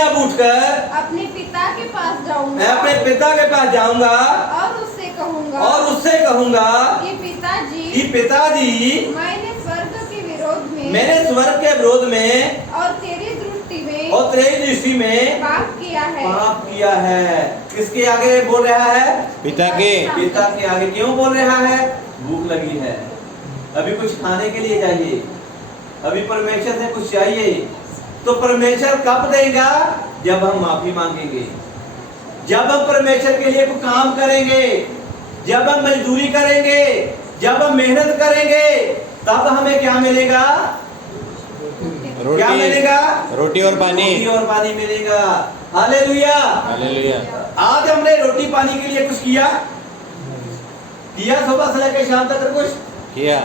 अब उठकर अपने पिता के पास जाऊंगा। मैं अपने पिता के पास जाऊंगा और उससे कहूंगा और उससे कहूंगा कि पिताजी कि पिताजी मैंने स्वर्ग के विरोध में मैंने स्वर्ग के विरोध में और तेरी दृष्टि में और तेरी दृष्टि में पाप किया है। पाप किया है। किसके आगे बोल रहा है? पिता के। पिता के आगे। क्यों बोल रहा है? भूख लगी है, अभी कुछ खाने के लिए चाहिए, अभी परमेश्वर से कुछ चाहिए। तो परमेश्वर कब देगा? जब हम माफी मांगेंगे, जब हम परमेश्वर के लिए कोई काम करेंगे, जब हम मजदूरी करेंगे, जब हम मेहनत करेंगे, तब हमें क्या मिलेगा? क्या मिलेगा? रोटी और पानी। रोटी और पानी मिलेगा। हालेलुया। हालेलुया। आज हमने रोटी पानी के लिए कुछ किया? किया? सुबह से लेकर शाम तक कुछ किया?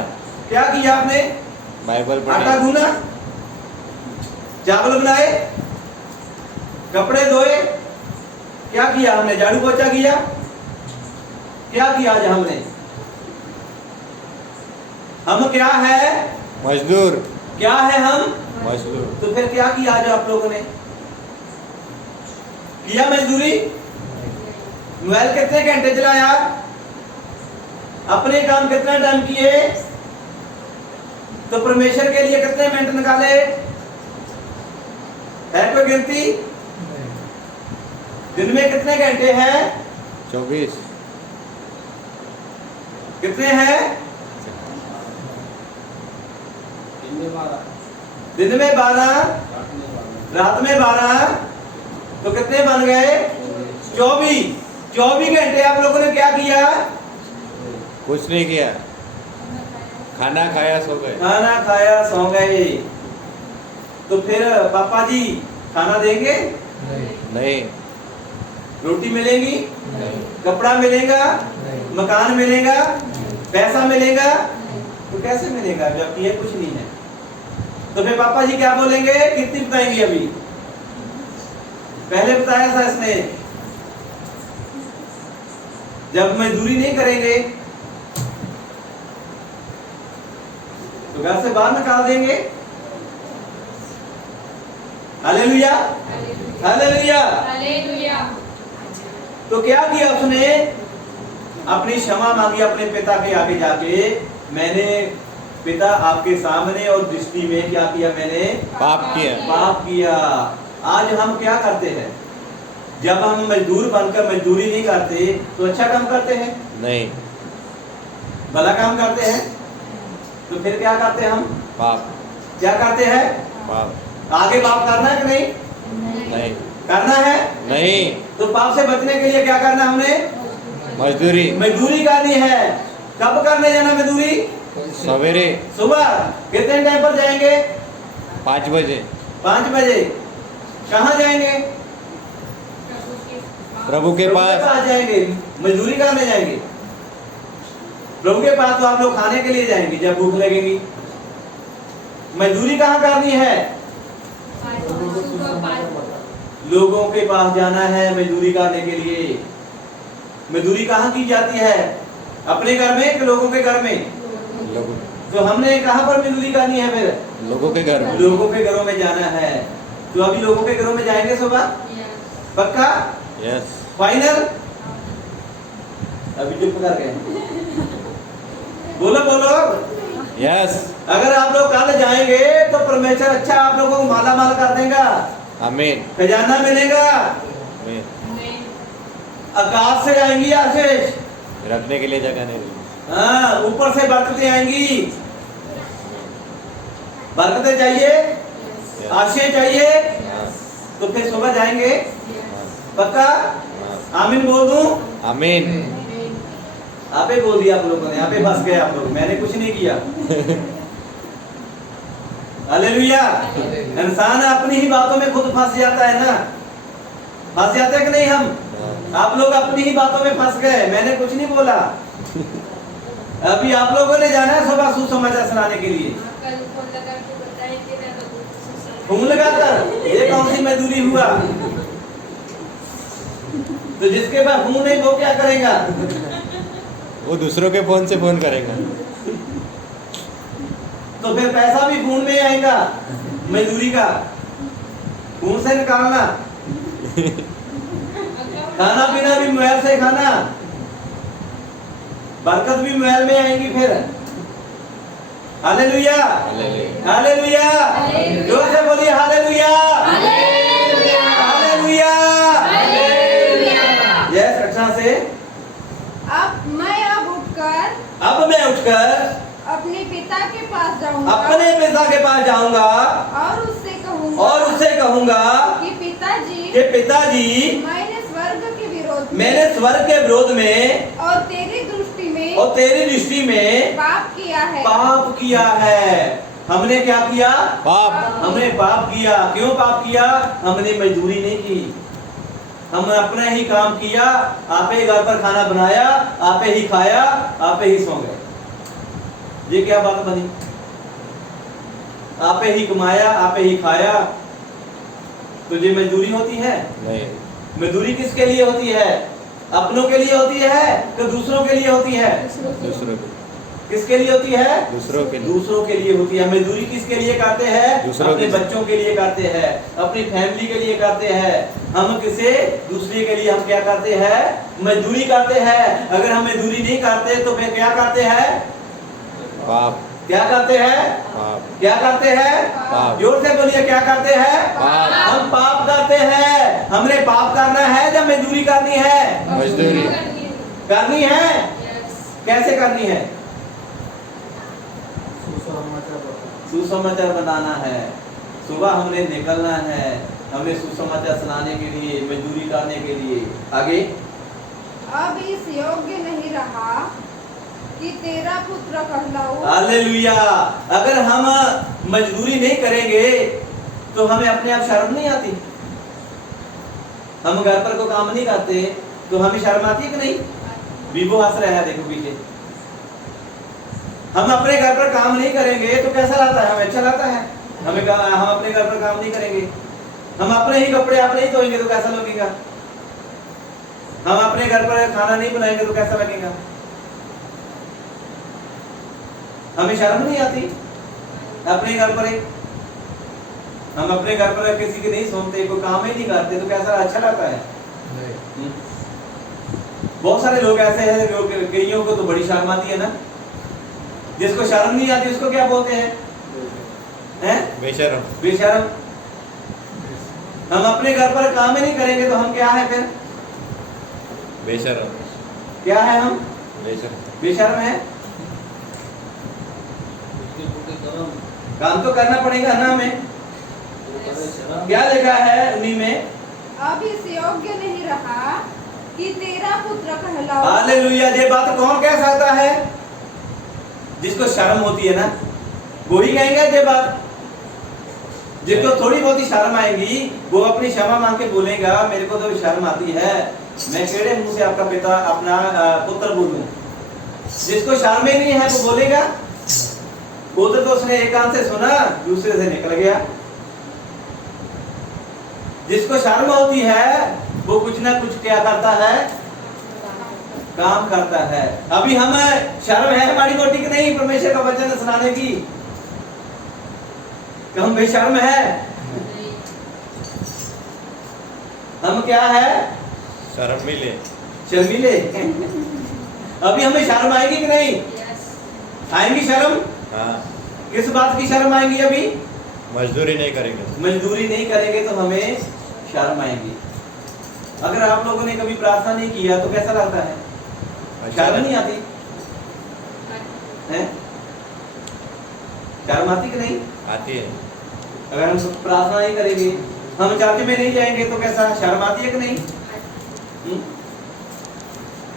क्या किया आपने? बाइबल आटा पढ़ा। गूना, चावल बनाए, कपड़े धोए, क्या किया हमने? झाड़ू पोछा किया? क्या किया आज हमने? हम क्या है? मजदूर। क्या है हम? मजदूर। तो फिर क्या किया आज आप लोगों ने? किया मजदूरी? मोबाइल कितने घंटे चलाया? अपने काम कितना टाइम किए? तो परमेश्वर के लिए कितने मिनट निकाले? है कोई गिनती? दिन में कितने घंटे हैं? 24। कितने हैं? दिन में 12, रात में 12, तो कितने बन गए? 24। 24 घंटे आप लोगों ने क्या किया? कुछ नहीं किया, खाना खाया सो गए। खाना खाया सो गए। तो फिर पापा जी खाना देंगे? नहीं। रोटी मिलेगी? नहीं। कपड़ा मिलेगा? मकान मिलेगा? पैसा मिलेगा? तो कैसे मिलेगा जबकि ये कुछ नहीं है? तो फिर पापा जी क्या बोलेंगे? कितनी बताएंगी अभी? पहले बताया था इसने, जब मजदूरी नहीं करेंगे तो घर से बाहर निकाल देंगे। हालेलुया। हालेलुया। हालेलुया। तो क्या किया उसने? अपनी क्षमा मांगी अपने पिता के आगे जाके। मैंने पिता आपके सामने और दृष्टि में क्या किया? मैंने पाप किया। पाप किया। आज हम क्या करते हैं? जब हम मजदूर बनकर मजदूरी नहीं करते तो अच्छा काम करते हैं? नहीं। भला काम करते हैं? तो फिर क्या करते हैं हम? पाप। क्या करते हैं? पाप। आगे पाप करना है कि नहीं? नहीं। करना है? नहीं। तो पाप से बचने के लिए क्या करना हमने? मजदूरी। मजदूरी करनी है। कब करने जाना मजदूरी? सवेरे। सुबह। कितने टाइम पर जाएंगे? 5 बजे। 5 बजे। कहाँ जाएंगे? प्रभु के पास। जाएंगे। मजदूरी करने जाएंगे। प्रभु के पास तो आप लोग खाने के लिए जाएंगे जब भूख लगेगी। मजदूरी कहाँ करनी है? लोगों के पास जाना है मजदूरी करने के लिए। मजदूरी कहाँ की जाती है? अपने घर में कि लोगों के घर में? लोगों तो हमने कहाँ पर मजदूरी करनी है फिर? लोगों के घर में। लोगों के घरों में जाना है। तो अभी लोगों के घरों में जाएंगे सुबह? पक्का? यस। फाइनल? अभी चुप कर गए। बोलो बोलो। यस। अगर आप लोग कल जाएंगे तो परमेश्वर अच्छा आप लोगों को माला माल कर देगा। आमीन। खजाना मिलेगा। आमीन। आकाश से आएंगी आशीष। रखने के लिए जगह नहीं रही। हाँ, ऊपर से बरकतें आएंगी। बरकतें चाहिए? आशीष चाहिए? तो फिर सुबह जाएंगे? पक्का? आमीन बोल दूं? आमीन। आपे बोल दिया आप लोगों ने। आपे फंस गए आप लोग, मैंने कुछ नहीं किया। हालेलुया। इंसान अपनी ही बातों में खुद फंस जाता है ना। फंस जाते हैं कि नहीं हम? आप लोग अपनी ही बातों में फंस गए, मैंने कुछ नहीं बोला। अभी आप लोगों ने जाना है सुबह सुसमाचार सुनाने के लिए। फोन लगाकर ये कौन सी मजदूरी हुआ? तो जिसके पास फोन नहीं वो क्या करेगा? वो दूसरों के फोन से फोन करेगा। तो फिर पैसा भी फोन में आएगा मजदूरी का। फोन से निकालना। खाना पीना भी मोबाइल से खाना। बरकत भी महल में आएंगी फिर। हालेलुया, हालेलुया, जोर से बोलिए हालेलुया, हालेलुया। यस, कक्षा से अब मैं उठकर अपने पिता के पास जाऊंगा अपने पिता के पास जाऊंगा और उससे कहूंगा कि पिताजी मैंने स्वर्ग के विरोध में और तेरी दृष्टि में पाप किया है। हमने क्या किया? पाप। हमने पाप किया। क्यों पाप किया? हमने मजदूरी नहीं की, हमने अपने ही काम किया, आपे ही घर पर खाना बनाया, आपे ही खाया, आपे ही सो गए। ये क्या बात बनी? आपे ही कमाया, आपे ही खाया, तो ये मजदूरी होती है? नहीं। मजदूरी किसके लिए होती है? अपनों के लिए होती है कि दूसरों के लिए होती है? दूसरों के किसके लिए होती है? दूसरों के लिए। दूसरों के लिए होती है। मजदूरी किसके लिए करते हैं? दूसरों अपने के लिए। बच्चों के लिए करते हैं, अपनी फैमिली के लिए करते हैं। हम किसे? दूसरे के लिए हम क्या करते हैं? मजदूरी करते हैं। अगर हम मजदूरी नहीं करते तो फिर क्या करते हैं? पाप। क्या करते हैं? पाप। क्या करते हैं? पाप। जोर से बोलिए, क्या करते हैं? पाप। हम पाप करते हैं। हमने पाप करना है या मजदूरी करनी है? मजदूरी करनी है। कैसे करनी है? सुसमाचार बताना है। सुबह हमने निकलना है, हमें सुसमाचार सुनाने के लिए, मजदूरी करने के लिए। आगे, अब इस योग्य नहीं रहा कि तेरा पुत्र कहलाऊं। हालेलुया। अगर हम मजदूरी नहीं करेंगे तो हमें अपने आप शर्म नहीं आती? हम घर पर को काम नहीं करते तो हमें शर्म आती है कि नहीं? विवो हंस रहा है, देखो पीछे। हम अपने घर पर काम नहीं करेंगे तो कैसा लगता है? हमें अच्छा लगता है? हम अपने घर पर काम नहीं करेंगे, हम अपने ही कपड़े अपने ही धोएंगे तो कैसा लगेगा? हम अपने घर पर खाना नहीं बनाएंगे तो कैसा लगेगा? हमें शर्म नहीं आती अपने घर पर? हम अपने घर पर किसी की नहीं सुनते, कोई काम ही नहीं करते तो कैसा अच्छा लगता है? बहुत सारे लोग ऐसे हैं जो कईयों को तो बड़ी शर्म आती है ना। जिसको शर्म नहीं आती उसको क्या बोलते हैं? बेशर्म। बेशर्म। हम अपने घर पर काम ही नहीं करेंगे तो हम क्या है फिर? बेशर्म। क्या है हम? बेशर्म। बेशर्म है। काम तो करना पड़ेगा ना हमें। क्या लिखा है उन्हीं में? अब इस योग्य नहीं रहा कि तेरा पुत्र कहलाऊं। हालेलुया। ये बात कौन कह सकता है? जिसको शर्म होती है ना, वो ही कहेंगे ये बात। जिसको थोड़ी बहुत ही शर्म आएगी वो अपनी क्षमा मांग के बोलेगा, मेरे को तो शर्म आती है, मैं केड़े मुंह से आपका पिता अपना पुत्र बोलूं। जिसको शर्म ही नहीं है वो बोलेगा? उधर तो उसने एक कान से सुना, दूसरे से निकल गया। जिसको शर्म होती है वो कुछ ना कुछ क्या करता है? काम करता है। अभी हम शर्म है हमारी मोटी की नहीं परमेश्वर का वचन सुनाने की? हम बेशर्म है? हम क्या है? शर्मीले। शर्मीले। अभी हमें शर्म आएगी कि नहीं? आएंगी शर्म? हाँ। किस बात की शर्म आएगी? अभी मजदूरी नहीं करेंगे। मजदूरी नहीं करेंगे तो हमें शर्म आएगी। अगर आप लोगों ने कभी प्रार्थना नहीं किया तो कैसा लगता है? शर्म नहीं आती है? शर्म आती कि नहीं? आती है। अगर हम प्रार्थना नहीं करेंगे, हम चर्च में नहीं जाएंगे तो कैसा? शर्म आती है कि नहीं?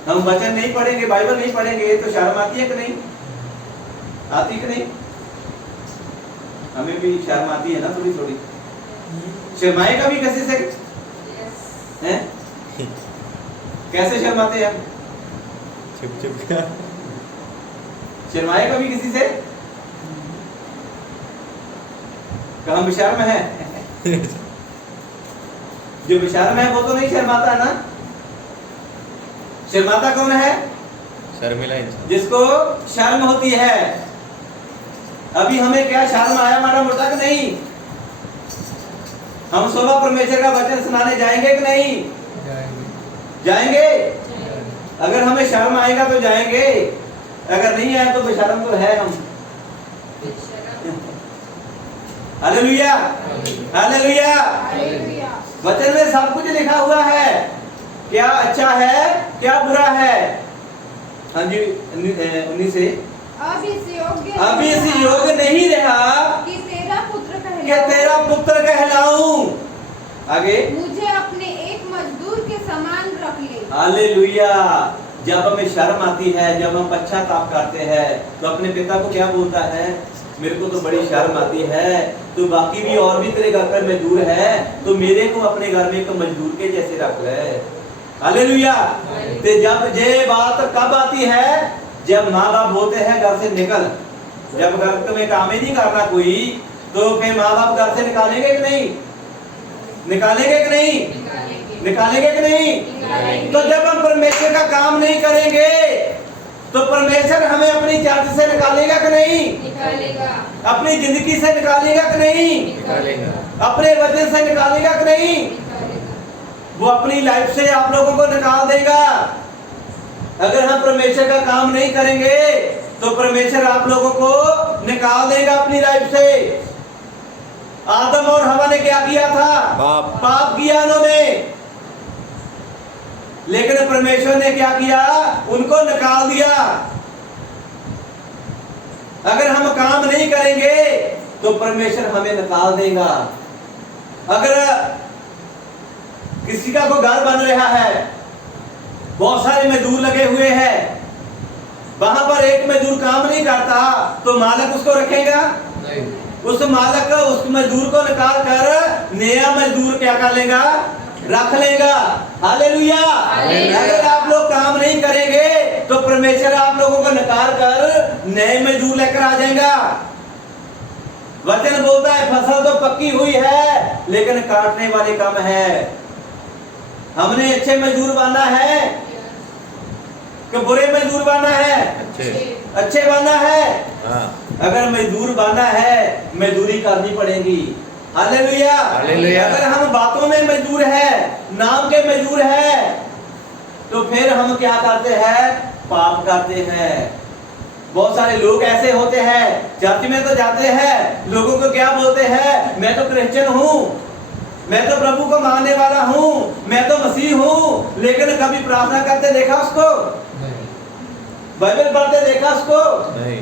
हम वचन नहीं पढ़ेंगे, बाइबल नहीं पढ़ेंगे तो शर्म आती है कि नहीं? आती कि नहीं? हमें भी शर्म आती है ना थोड़ी थोड़ी। शर्माएगा भी कैसे से? हैं? कैसे शर्माते हैं? चुप चुप का। शर्माएगा भी किसी से? हम बेशर्म है? जो बेशर्म है वो तो नहीं शर्माता ना। शर्माता कौन है? शर्मिला इंसान। जिसको शर्म होती है। अभी हमें क्या शर्म आया माड़ा मोटा कि नहीं? हम सुबह परमेश्वर का वचन सुनाने जाएंगे कि नहीं? जाएंगे? अगर हमें शर्म आएगा तो जाएंगे, अगर नहीं आए तो बेशर्म तो है हम। Hallelujah, hallelujah. हालेलुया। वचन में सब कुछ लिखा हुआ है, क्या अच्छा है क्या बुरा है। हाँ जी, 19 से अब इस योग्य नहीं रहा कि तेरा पुत्र कि तेरा पुत्र कहलाऊं। आगे, मुझे अपने एक मजदूर के समान रख ले। हालेलुया। जब हमें शर्म आती है, जब हम पश्चाताप करते हैं, तो अपने पिता को क्या बोलता है, मेरे को तो बड़ी शर्म आती है, तो बाकी भी और भी तेरे घर पर मजदूर है, तो मेरे को अपने घर में एक मजदूर के जैसे रख ले। हालेलुया। तो जब ये बात कब आती है, जब माँ बाप बोलते हैं घर से निकल, जब घर में काम ही नहीं करना कोई, तो फिर माँ बाप घर से निकालेंगे कि नहीं, निकालेंगे कि नहीं, निकालेंगे कि नहीं। तो जब हम परमेश्वर का काम नहीं करेंगे तो परमेश्वर हमें अपनी चर्च से निकालेगा कि नहीं, निकालेगा। अपनी जिंदगी से निकालेगा कि नहीं, निकालेगा। अपने वचन से निकालेगा कि नहीं, वो अपनी लाइफ से आप लोगों को निकाल देगा। अगर हम परमेश्वर का काम नहीं करेंगे तो परमेश्वर आप लोगों को निकाल देगा अपनी लाइफ से। आदम और हवा ने क्या किया था, पाप किया उन्होंने, लेकिन परमेश्वर ने क्या किया, उनको निकाल दिया। अगर हम काम नहीं करेंगे तो परमेश्वर हमें निकाल देगा। अगर किसी का कोई घर बन रहा है, बहुत सारे मजदूर लगे हुए हैं, वहां पर एक मजदूर काम नहीं करता, तो मालिक उसको रखेगा नहीं। उस मालिक उस मजदूर को निकाल कर नया मजदूर क्या कर लेगा, रख लेगा। हालेलुया। अगर आप लोग काम नहीं करेंगे तो परमेश्वर आप लोगों को निकाल कर नए मजदूर लेकर आ जाएगा। वचन बोलता है फसल तो पक्की हुई है लेकिन काटने वाले कम है। हमने अच्छे मजदूर बांधा है कि बुरे मजदूर बांधा है, अच्छे बांधा है। हाँ। अगर मजदूर बांधा है, मजदूरी करनी पड़ेगी। हालेलुया। अगर हम बातों में मजदूर है, नाम के मजदूर है, तो फिर हम क्या करते हैं, पाप करते हैं। बहुत सारे लोग ऐसे होते हैं, चर्च में तो जाते हैं, लोगों को क्या बोलते हैं, मैं तो क्रिश्चियन हूँ, मैं तो प्रभु को मानने वाला हूँ, मैं तो मसीह हूँ, लेकिन कभी प्रार्थना करते देखा उसको, बाइबल पढ़ते देखा उसको, नहीं।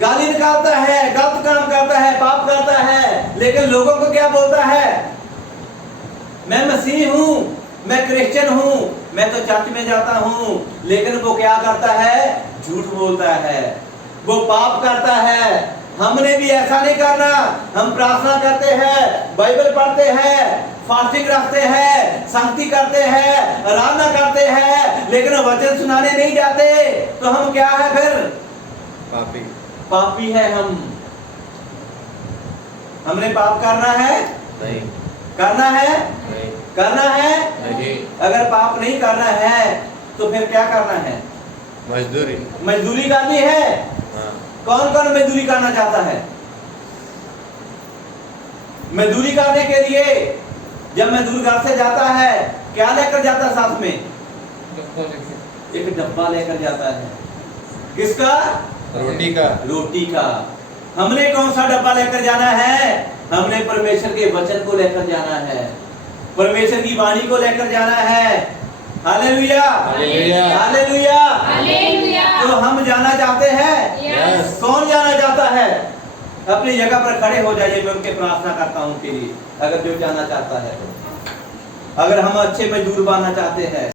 गाली निकालता है, गलत काम करता है, पाप करता है, लेकिन लोगों को क्या बोलता है, मैं मसीह हूँ, मैं क्रिश्चियन हूँ, मैं तो चर्च में जाता हूँ, लेकिन वो क्या करता है, झूठ बोलता है, वो पाप करता है। हमने भी ऐसा नहीं करना। हम प्रार्थना करते हैं, बाइबल पढ़ते हैं, फास्टिंग रखते हैं, शांति करते हैं, आराधना करते हैं, लेकिन वचन सुनाने नहीं जाते, तो हम क्या है फिर, पापी। पापी है हम। हमने पाप करना है, नहीं। करना है, नहीं। करना है। नहीं। अगर पाप नहीं करना है तो फिर क्या करना है, मजदूरी। मजदूरी करनी है। हाँ। कौन कौन मजदूरी करना चाहता है? मजदूरी करने के लिए जब मजदूर घर से जाता है, क्या लेकर जाता है साथ में? एक डब्बा लेकर जाता है। किसका? रोटी का। रोटी का। हमने कौन सा डब्बा लेकर जाना है? हमने परमेश्वर के वचन को लेकर जाना है, परमेश्वर की वाणी को लेकर जाना है। Hallelujah, hallelujah, hallelujah, hallelujah. तो हम जाना चाहते हैं। यस। कौन जाना चाहता है? अपनी जगह पर खड़े हो जाइए, मैं उनके प्रार्थना करता हूँ के लिए, अगर जो जाना चाहता है तो। अगर हम अच्छे मजदूर बनना चाहते हैं।